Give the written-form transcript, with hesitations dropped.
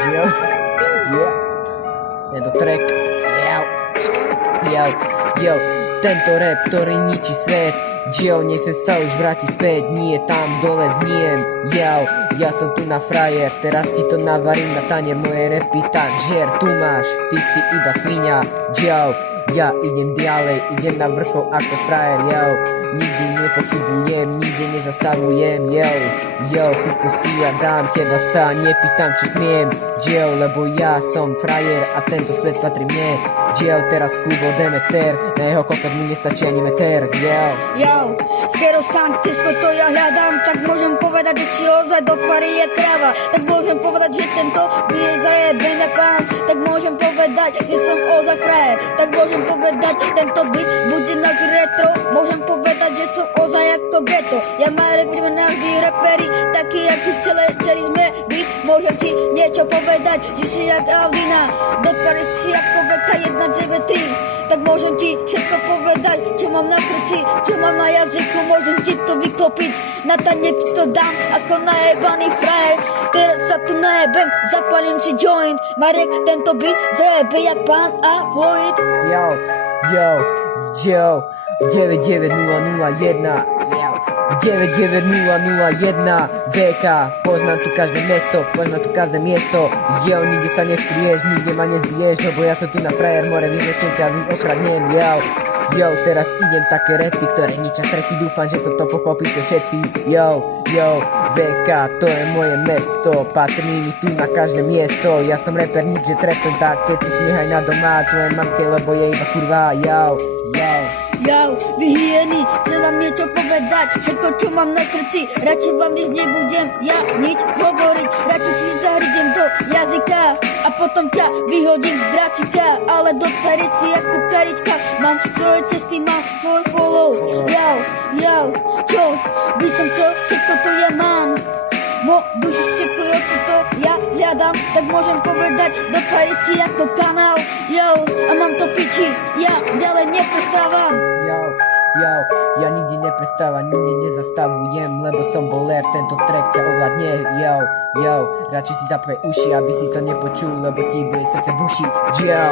Yo, yeah, tento track, yo, tento rap, ktorý ničí svet. Yo, nechcem sa už vrátiť späť, nie tam dole zniem. Yo, ja som tu na frajer, teraz ti to navarím na tanier, moje repy tak žier. Tu máš, ty si iba svinia. Yo, ja idem ďalej, idem na vrchol ako frajer. Yo, nikdy nepochybujem, nikde nezastavujem. Yo, tyko si ja dám, teba sa nepýtam, či smiem. Yo, lebo ja som frajer a tento svet patrí mne. Yo, teraz klubo Demeter, na jeho kokot mi nestačí ani meter. Yo, skerovskám všetko, čo ja hľadám, tak môžem povedať, že si ozaj do tvary je kráva. Tak môžem povedať, že tento je zajebený pán. Tak môžem povedať, že som ozaj frajer. Tak môžem povedať, tento beat bude náš retro. Môžem povedať, že som ozaj ako geto. Ja Marek, sme navždy raperi, taký aký celé sme byť. Môžem ti niečo povedať, že si jak Audina, do tvary si ako VK193. Tak môžem ti všetko povedať, čo mám na srdci, čo mám na jazyku, môžem ti to vyklopiť. Na tanier ti to dám, ako najebaný frajer. Teraz sa tu najebem, zapalím si joint. Marek, tento beat zajebe jak pán a Floyd. Yo, 99001, 99001, VK, poznám tu každé mesto, poznám tu každé miesto. Yo, nikde sa neskryješ, nikde ma nezbiješ, lebo ja som tu na frajer, more vyzlečem ťa, okradnem. Yo, teraz idem také repy, ktoré ničia strechy, dúfam, že toto pochopíte všetci. Yo, VK, to je moje mesto, patrí mi tu na každé miesto. Ja som reper, nič, že trepem, tak keď si snehaj na doma tvojej mamke, lebo je iba kurva. Yo, vy hyeny, chcem vám niečo povedať, všetko čo mám na srdci, radšej vám nič nebudem ja nič hovoriť, radšej si zahryzem do jazyka a potom ťa vyhodím z dračika, ale do tvary si ako karička, mám svoje cesty, mám svoj follow. Yo, čo by som chcel, všetko to ja mám, duši všetko to ja hľadám, tak môžem povedať, do tvary si ako kanál. Yo, a mám to piči, ja ďalej neprestávam. Ja nikdy neprestávam, nikdy nezastavujem, lebo som boler, tento track ťa ovládne. Yo, radšej si zapchaj uši, aby si to nepočul, lebo ti bude srdce bušiť. Yo.